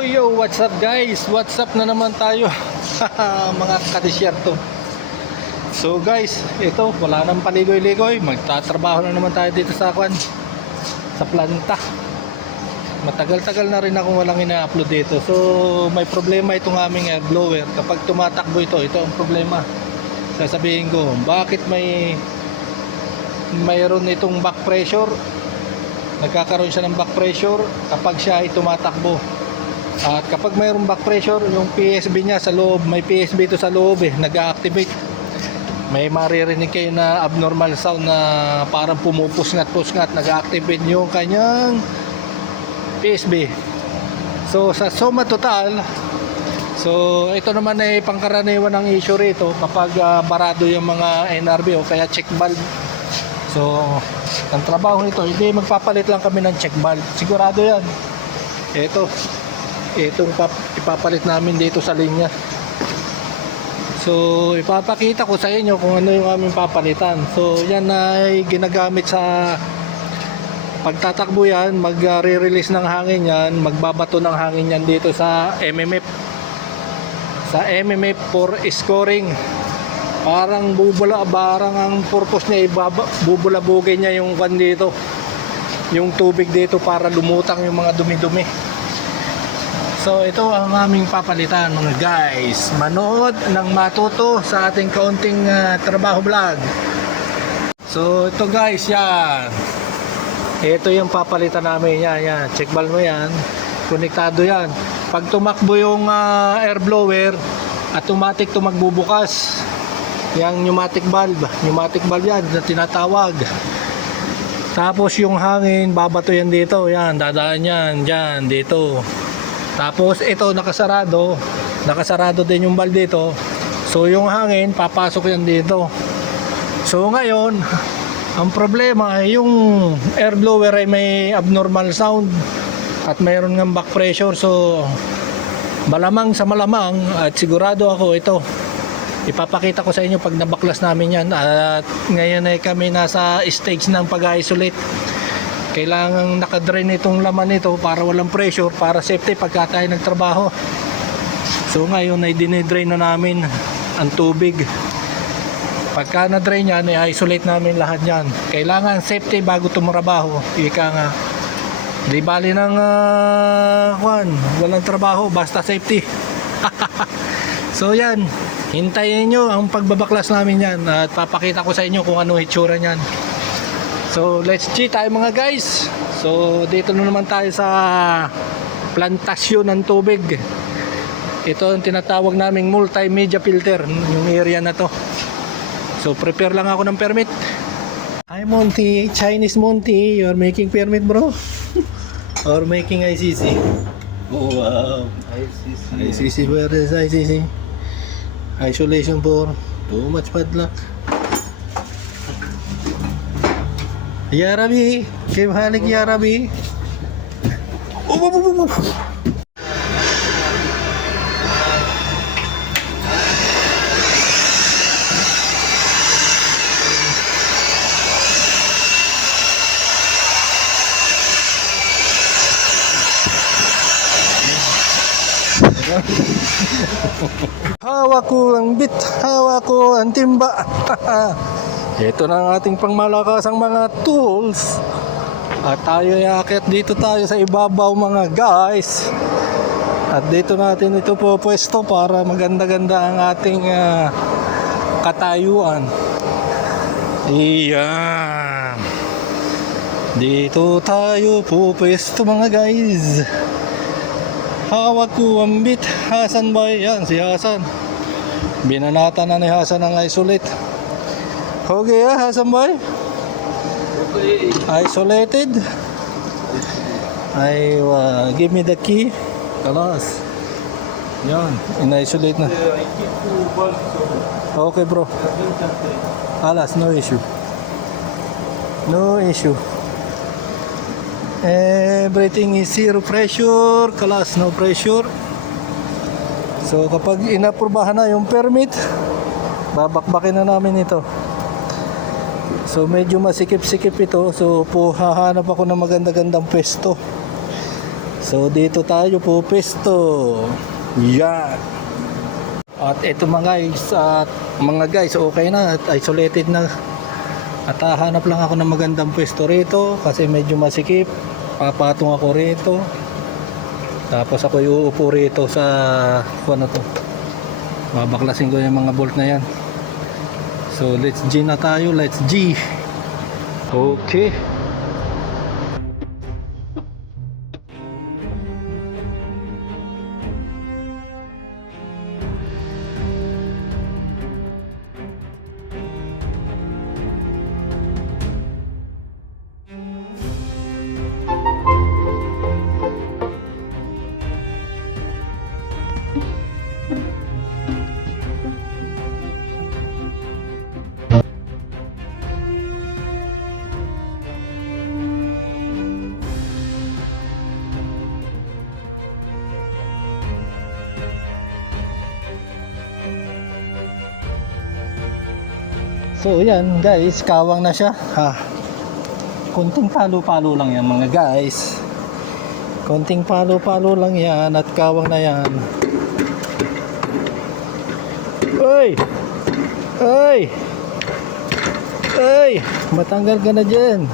Yo, what's up guys? What's up na naman tayo mga kadisyerto. So guys, ito wala nang paligoy-ligoy. Magtatrabaho na naman tayo dito sa sa planta. Matagal-tagal na rin akong walang ina-upload dito. So may problema itong aming air blower. Kapag tumatakbo ito ang problema. Sasabihin ko, bakit mayroon itong back pressure? Nagkakaroon siya ng back pressure kapag siya ay tumatakbo. At kapag mayroong back pressure, yung PSB niya sa loob, may PSB ito sa loob nag-activate. May maririnig kayo na abnormal sound na parang pumupusngat-pusngat, nag-activate yung kanyang PSB. So sa suma total, so ito naman ay pangkaraniwan ng issue rito kapag barado yung mga NRB o kaya check valve. So ang trabaho nito, hindi magpapalit lang kami ng check valve. Sigurado yan. Itong ipapalit namin dito sa linya. So ipapakita ko sa inyo kung ano yung aming papalitan. So yan ay ginagamit sa pagtatakbo yan, magre-release ng hangin yan, magbabato ng hangin yan dito sa MMF. Sa MMF for scoring. Parang barang ang purpose niya, bubulabugin niya yung dito, yung tubig dito para lumutang yung mga dumi-dumi. So ito ang aming papalitan mga guys. Manood ng matuto sa ating kaunting trabaho vlog. So ito guys, yan. Ito yung papalitan namin, yan. Check valve mo yan. Konektado yan. Pag tumakbo yung air blower, automatic to magbubukas. Yang pneumatic valve yan na tinatawag. Tapos yung hangin, babato yan dito. Yan, dadaan yan, dyan, dito. Tapos ito nakasarado din yung valve dito. So yung hangin papasok yan dito. So ngayon, ang problema ay yung air blower ay may abnormal sound at mayroon ng back pressure. So malamang at sigurado ako ito. Ipapakita ko sa inyo pag nabaklas namin yan. At ngayon ay kami nasa stage ng pag-isolate. Kailangan nakadrain itong laman nito para walang pressure, para safety pagka tayo nagtrabaho. So ngayon ay dinidrain na namin ang tubig. Pagka na-drain yan, i-isolate namin lahat yan. Kailangan safety bago tumrabaho. Ika nga, di bali ng walang trabaho, basta safety. So yan, hintayin nyo ang pagbabaklas namin yan at papakita ko sa inyo kung ano itsura nyan. So let's see tayo mga guys. So dito na naman tayo sa plantasyon ng tubig. Ito ang tinatawag naming multimedia filter, yung area na to. So prepare lang ako ng permit. Hi Monty, Chinese Monty, you're making permit bro? Or making ICC? Oh wow, ICC, where is ICC? Isolation for too much padlock. Ya Rabbi, kaya halik ya Rabbi. Hawak ko ang bit, hawak ko ang timba. Ito na ang ating pangmalakasang mga tools. At tayo yakit dito tayo sa ibabaw mga guys. At dito natin ito po pwesto para maganda-ganda ang ating katayuan. Iyan. Dito tayo po pwesto mga guys. Hawak ko ang bit. Hasan ba yan? Si Hasan. Binanata na ni Hasan ang isolate. Okay Hasan boy? Okay. Isolated. Give me the key. Kalas. Yan. In-isolate na. Okay bro. Alas, no issue. No issue. Everything is zero pressure. Kalas, no pressure. So kapag inaprubahan na yung permit, babakbakin na namin ito. So medyo masikip-sikip ito. So hahanap ako ng maganda-gandang pwesto So dito tayo po pesto. Yan. At ito mga guys, okay na at isolated na. At hahanap lang ako ng magandang pwesto rito kasi medyo masikip. Papatong ako rito. Tapos ako uupo rito sa ano to. Babaklasin ko yung mga bolt na yan. So let's G na tayo, let's G. Okay. So yan guys, kawang na siya. Konting palo-palo lang yan mga guys. Konting palo-palo lang yan at kawang na yan. Oy! Oy! Oy! Matanggal ka na dyan.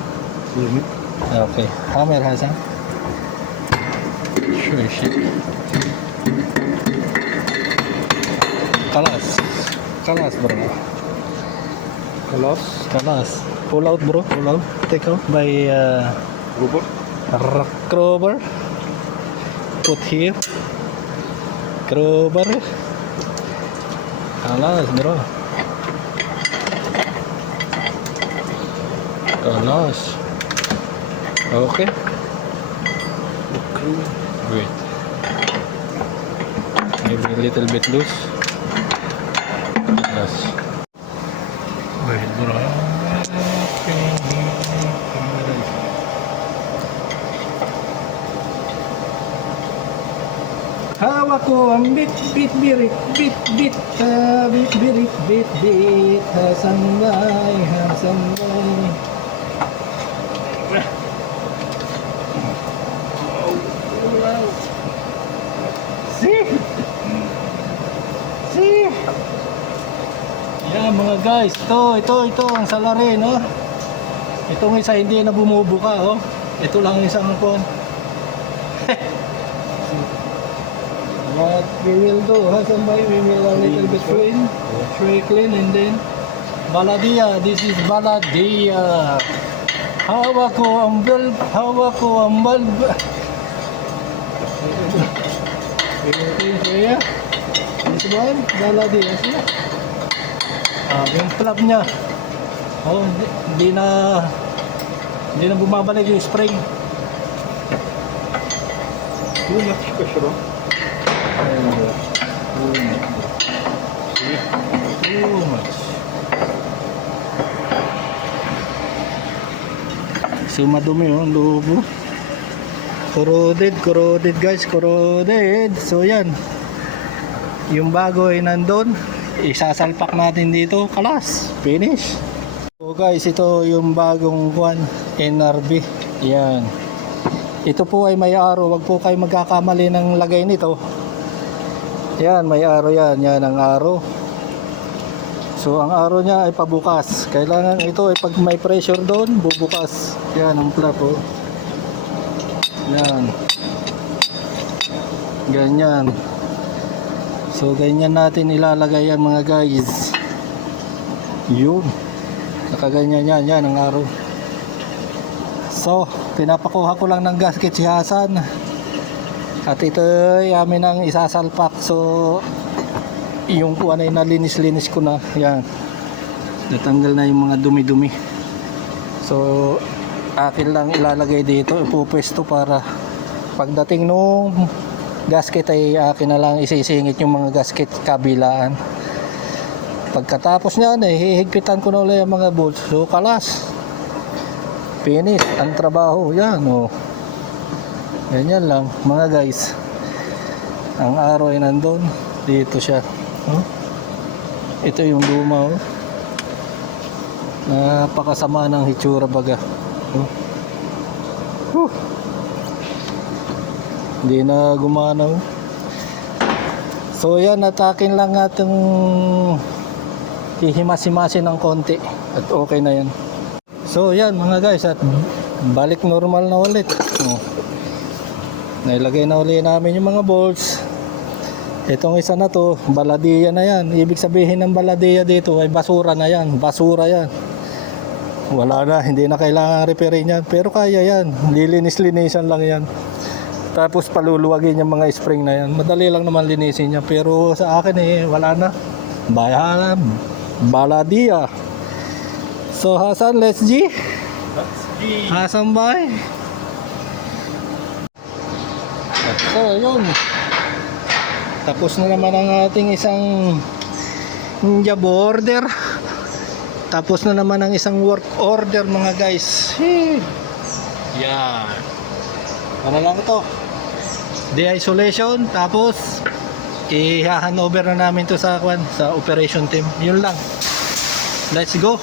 Okay, hammer Hasan. Sure shit. Kalas bro. Kalas. Pull out bro, pull out. Take out by crowbar. Put here. Crowbar. Kalas bro. Kalas. Okay. Wait. Maybe a little bit loose. Kalas. Wait bro. Hawak ko ang bit birik Hasanbay. See yan mga guys, ito ang salarin, no? Itong isa hindi na bumubuka, oh. Ito lang isang kon. What we will do, Hasanbay, we will a little bit clean and then Baladia, this is Baladia. Hawak ko ang bulb. Siya. This one, Baladia siya. Yung flap niya. Oh, hindi na bumabalik yung spring. Too much pressure. Too much. So madumi yung loob. Corroded guys, corroded. So yan. Yung bago ay nandun. Isasalpak natin dito, kalas, finish. So guys, ito yung bagong NRB. Yan. Ito po ay may arrow, wag po kayo magkakamali ng lagay nito. Yan, may arrow yan, yan ang arrow. So ang arrow niya ay pabukas. Kailangan ito ay pag may pressure doon, bubukas. Yan ang flap, oh. Yan. Ganyan. So ganyan natin ilalagay yan mga guys. Yun. Nakaganyan yan ang araw. So pinapakuha ko lang ng gasket si Hasan. At ito ay amin ang isasalpak. So yung kuwan ay nalinis ko na. Yan. Natanggal na yung mga dumi-dumi. So akin lang ilalagay dito. Ipupwesto para pagdating nung gasket ay akin na lang isisingit yung mga gasket kabilaan. Pagkatapos niyan hihigpitan ko na ulit yung mga bolts. So kalas, finish ang trabaho. Yan, oh. Ganyan lang mga guys. Ang araw ay nandun. Dito siya, oh. Ito yung luma, oh. Napakasama ng hitsura baga, oh. Hindi na gumanaw. So yan, atakin lang natin hihimas-himasin ng konti at okay na yan. So yan mga guys, at balik normal na ulit. Oh. Nailagay na ulit namin yung mga bolts. Itong isa na to, baladiya na yan. Ibig sabihin ng baladiya dito ay basura na yan. Basura yan. Wala na, hindi na kailangan repairin yan. Pero kaya yan, lilinis-linisan lang yan. Tapos paluluwagin yung mga spring na yan. Madali lang naman linisin niya. Pero sa akin wala na. Bayaran, baladiya. So Hasan, let's G. Hasan bye. So yun. Tapos na naman ang ating isang job order. Tapos na naman ang isang work order mga guys. Yan. Ano lang ito? De-isolation. Tapos i-handover na namin to sa operation team. Yun lang. Let's go.